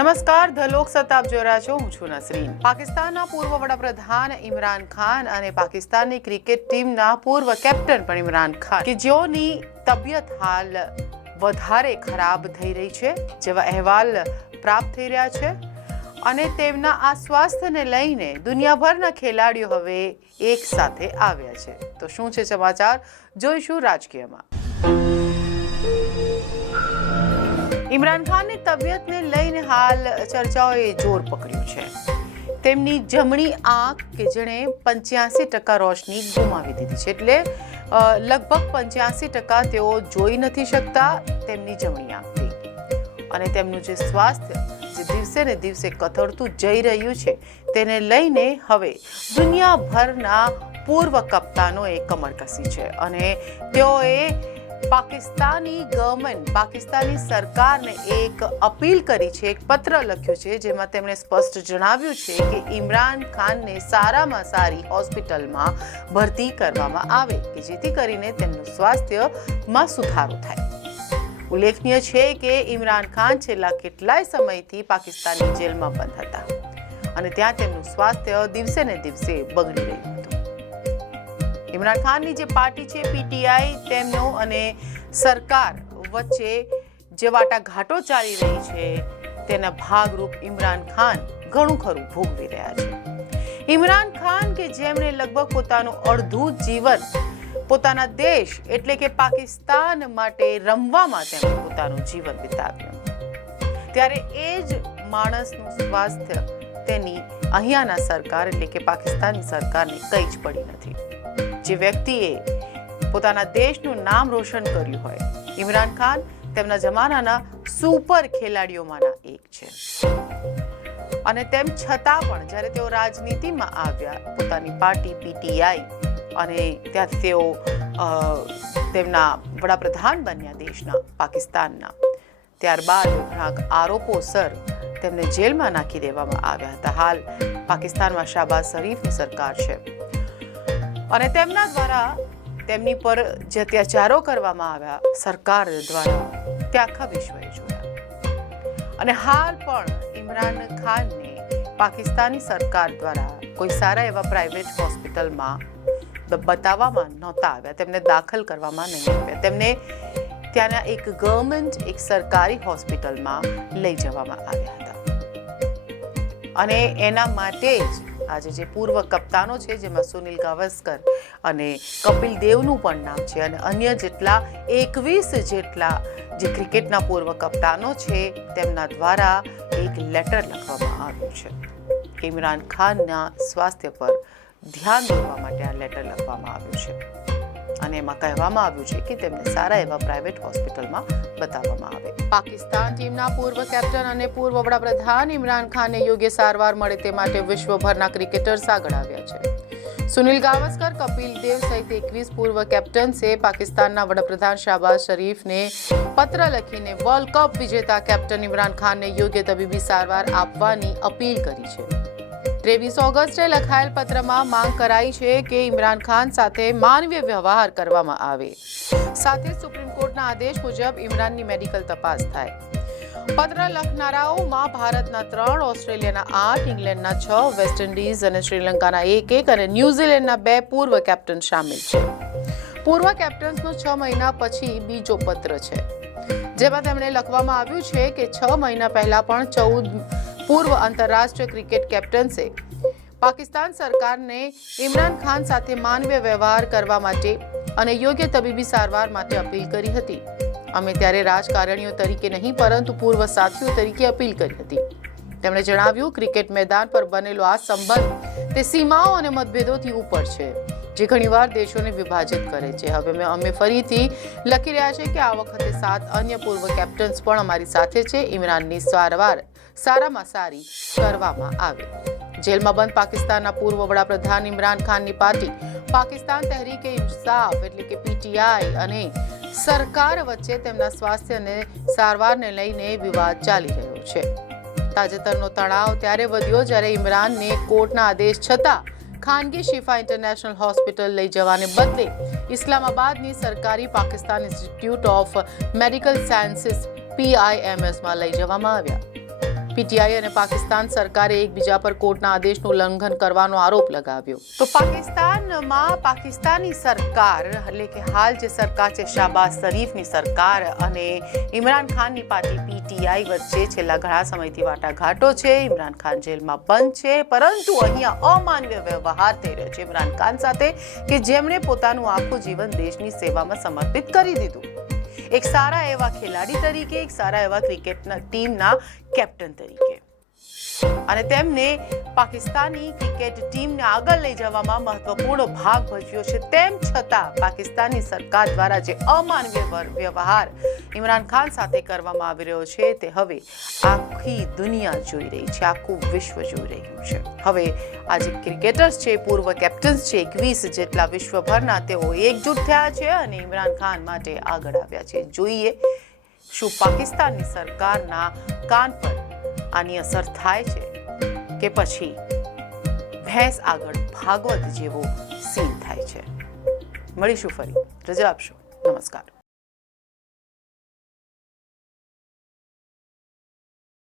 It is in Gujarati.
નમસ્કાર, ધ લોક સત્તા આપ જોઈ રહ્યા છો. હું છું નસરીન. પાકિસ્તાનના પૂર્વ વડાપ્રધાન ઇમરાન ખાન અને પાકિસ્તાનની ક્રિકેટ ટીમના પૂર્વ કેપ્ટન પણ ઇમરાન ખાન કે જેઓની તબિયત હાલ વધારે ખરાબ થઈ રહી છે જેવા અહેવાલ પ્રાપ્ત થઈ રહ્યા છે અને તેમના આ સ્વાસ્થ્યને લઈને દુનિયાભરના ખેલાડીઓ હવે એક સાથે આવ્યા છે. તો શું છે સમાચાર, જોઈશું રાજકીયમાં. ઇમરાન ખાનની તબિયતને લઈને હાલ ચર્ચાઓએ જોર પકડ્યું છે. તેમની જમણી આંખ કે જેણે 85% રોશની ગુમાવી દીધી છે, એટલે લગભગ 85% તેઓ જોઈ નથી શકતા તેમની જમણી આંખથી. અને તેમનું જે સ્વાસ્થ્ય જે દિવસે ને દિવસે કથળતું જઈ રહ્યું છે તેને લઈને હવે દુનિયાભરના પૂર્વ કપ્તાનોએ કમર કસી છે અને તેઓએ પાકિસ્તાની ગવર્મેન્ટ, પાકિસ્તાની સરકારને એક અપીલ કરી છે, એક પત્ર લખ્યો છે જેમાં તેમણે સ્પષ્ટ જણાવ્યું છે કે ઇમરાન ખાનને સારામાં સારી હોસ્પિટલમાં ભરતી કરવામાં આવે કે જેથી કરીને તેમનું સ્વાસ્થ્યમાં સુધારો થાય. ઉલ્લેખનીય છે કે ઇમરાન ખાન છેલ્લા કેટલાય સમયથી પાકિસ્તાનની જેલમાં બંધ હતા અને ત્યાં તેમનું સ્વાસ્થ્ય દિવસે ને દિવસે બગડી રહ્યું હતું. ઇમરાન ખાનની જે પાર્ટી છે પીટીઆઈ, તેમનો અને સરકાર વચ્ચે જે વાટાઘાટો ચાલી રહી છે તેના ભાગરૂપ ઇમરાન ખાન ઘણું ખરું ભોગવી રહ્યા છે. ઇમરાન ખાન કે જેમણે લગભગ પોતાનું અડધું જીવન પોતાના દેશ એટલે કે પાકિસ્તાન માટે રમવામાં તેમણે પોતાનું જીવન વિતાવ્યું, ત્યારે એ જ માણસનું સ્વાસ્થ્ય તેની અહીંયાના સરકાર એટલે કે પાકિસ્તાની સરકારને કંઈ જ પડી નથી. જે વ્યક્તિએ પોતાના દેશનું નામ રોશન કર્યું હોય, ઇમરાન ખાન તેમના જમાનાના સુપર ખેલાડીઓમાંના એક છે અને તેમ છતાં પણ જ્યારે તેઓ રાજનીતિમાં આવ્યા, પોતાની પાર્ટી પીટીઆઈ અને ત્યાંથી તેઓ તેમના વડાપ્રધાન બન્યા દેશના પાકિસ્તાનના, ત્યારબાદ ઘણા આરોપોસર તેમને જેલમાં નાખી દેવામાં આવ્યા હતા. હાલ પાકિસ્તાનમાં શહબાઝ શરીફની સરકાર છે અને તેમના દ્વારા તેમની પર જે અત્યાચારો કરવામાં આવ્યા સરકાર દ્વારા તે આખા વિશ્વએ જોયા. અને હાલ પણ ઇમરાન ખાનને પાકિસ્તાની સરકાર દ્વારા કોઈ સારા એવા પ્રાઇવેટ હોસ્પિટલમાં બતાવવામાં નહોતા આવ્યા, તેમને દાખલ કરવામાં નહીં આવ્યા, તેમને ત્યાંના એક ગવર્મેન્ટ, એક સરકારી હોસ્પિટલમાં લઈ જવામાં આવ્યા હતા. અને એના માટે જ આજે જે પૂર્વ કપ્તાનો છે જેમાં સુનિલ ગાવસ્કર અને કપિલ દેવનું પણ નામ છે અને અન્ય જેટલા 21 જેટલા જે ક્રિકેટના પૂર્વ કપ્તાનો છે તેમના દ્વારા એક લેટર લખવામાં આવ્યું છે. ઇમરાન ખાનના સ્વાસ્થ્ય પર ધ્યાન દોરવા માટે આ લેટર લખવામાં આવ્યું છે અને એમાં કહેવામાં આવ્યું છે કે તેમને સારા એવા પ્રાઇવેટ હોસ્પિટલમાં બતાવવામાં આવે. પાકિસ્તાન ટીમના પૂર્વ કેપ્ટન અને પૂર્વ વડાપ્રધાન ઇમરાન ખાનને યોગ્ય સારવાર મળે તે માટે વિશ્વભરના ક્રિકેટર્સ આગળ આવ્યા છે. સુનિલ ગાવસ્કર, કપિલ દેવ સહિત 21 પૂર્વ કેપ્ટન્સે પાકિસ્તાનના વડાપ્રધાન શહબાઝ શરીફને પત્ર લખીને વર્લ્ડ કપ વિજેતા કેપ્ટન ઇમરાન ખાનને યોગ્ય તબીબી સારવાર આપવાની અપીલ કરી છે. 23 ઓગસ્ટે લખાયેલ પત્રમાં માંગ કરાઈ છે કે ઇમરાન ખાન સાથે માનવીય વ્યવહાર કરવામાં આવે, સાથે સુપ્રીમ કોર્ટના આદેશ મુજબ ઇમરાનની મેડિકલ તપાસ થાય. પત્ર લખનારાઓમાં ભારતના 3, ઓસ્ટ્રેલિયાના 8, ઇંગ્લેન્ડના 6, વેસ્ટ ઇન્ડિઝ અને શ્રીલંકાના 1 અને ન્યૂઝીલેન્ડના 2 પૂર્વ કેપ્ટન સામેલ છે. પૂર્વ કેપ્ટન્સનો 6 મહિના પછી બીજો પત્ર છે જેમાં તેમણે લખવામાં આવ્યું છે કે 6 મહિના પહેલા પણ 14 પૂર્વ આંતરરાષ્ટ્રીય ક્રિકેટ કેપ્ટન્સે પાકિસ્તાન સરકારને ઇમરાન ખાન સાથે માનવીય વ્યવહાર કરવા માટે અને યોગ્ય તબીબી સારવાર માટે અપીલ કરી હતી. અમે ત્યારે રાજકારણીઓ તરીકે નહીં પરંતુ પૂર્વ સાથીઓ તરીકે અપીલ કરી હતી. તેમણે જણાવ્યું, ક્રિકેટ મેદાન પર બનેલો આ સંબંધ તે સીમાઓ અને મતભેદોથી ઉપર છે જે ઘણીવાર દેશોને વિભાજિત કરે છે. હવે અમે ફરીથી લખી રહ્યા છીએ કે આ વખતે 7 અન્ય પૂર્વ કેપ્ટન્સ પણ અમારી સાથે છે. ઇમરાનની સારવાર સારામાં સારી કરવામાં આવે. જેલમાં બંધ પાકિસ્તાનના પૂર્વ વડાપ્રધાન ઇમરાન ખાનની પાર્ટી પાકિસ્તાન તહેરીકે ઇન્સાફ એટલે કે પીટીઆઈ અને સરકાર વચ્ચે તેમના સ્વાસ્થ્ય અને સારવારને લઈને વિવાદ ચાલી રહ્યો છે. તાજેતરનો તણાવ ત્યારે વધ્યો જ્યારે ઇમરાનને કોર્ટના આદેશ છતાં ખાનગી શિફા ઇન્ટરનેશનલ હોસ્પિટલ લઈ જવાને બદલે ઇસ્લામાબાદની સરકારી Pakistan institute of medical sciences PIMS માં લઈ જવામાં આવ્યા. પીટીઆઈ અને પાકિસ્તાન સરકારે એકબીજા પર કોર્ટના આદેશનું ઉલ્લંઘન કરવાનો આરોપ લગાવ્યો. તો પાકિસ્તાનમાં પાકિસ્તાની સરકાર એટલે કે હાલ જે સરકાર છે શાહબાઝ શરીફની સરકાર અને ઇમરાન ખાનની પાર્ટી પીટીઆઈ વચ્ચે છેલ્લા ઘણા સમયથી વાટાઘાટો છે. ઇમરાન ખાન જેલમાં બંધ છે, પરંતુ અહીંયા અમાનવીય વ્યવહાર થઈ રહ્યો છે ઇમરાન ખાન સાથે કે જેમણે પોતાનું આખું જીવન દેશની સેવામાં સમર્પિત કરી દીધું. એક સારા એવા ખેલાડી તરીકે, એક સારા એવા ક્રિકેટના ટીમના કેપ્ટન તરીકે, અને તેમને પાકિસ્તાની ક્રિકેટ ટીમને આગળ લઈ જવામાં મહત્વપૂર્ણ ભાગ ભજવ્યો છે. તેમ છતાં પાકિસ્તાની સરકાર દ્વારા જે અમાનવીય વ્યવહાર ઇમરાન ખાન સાથે કરવામાં આવી રહ્યો છે તે હવે આખી દુનિયા જોઈ રહી છે, આખું વિશ્વ જોઈ રહ્યું છે. હવે આ જે ક્રિકેટર્સ છે, પૂર્વ કેપ્ટન્સ છે, 21 જેટલા વિશ્વભરના, તેઓ એકજૂટ થયા છે અને ઇમરાન ખાન માટે આગળ આવ્યા છે. જોઈએ શું પાકિસ્તાનની સરકારના કાન પર આની અસર થાય છે કે પછી ભેંસ આગળ ભાગવત જેવો સીન થાય છે. મળીશું ફરી. રજા આપશો. નમસ્કાર.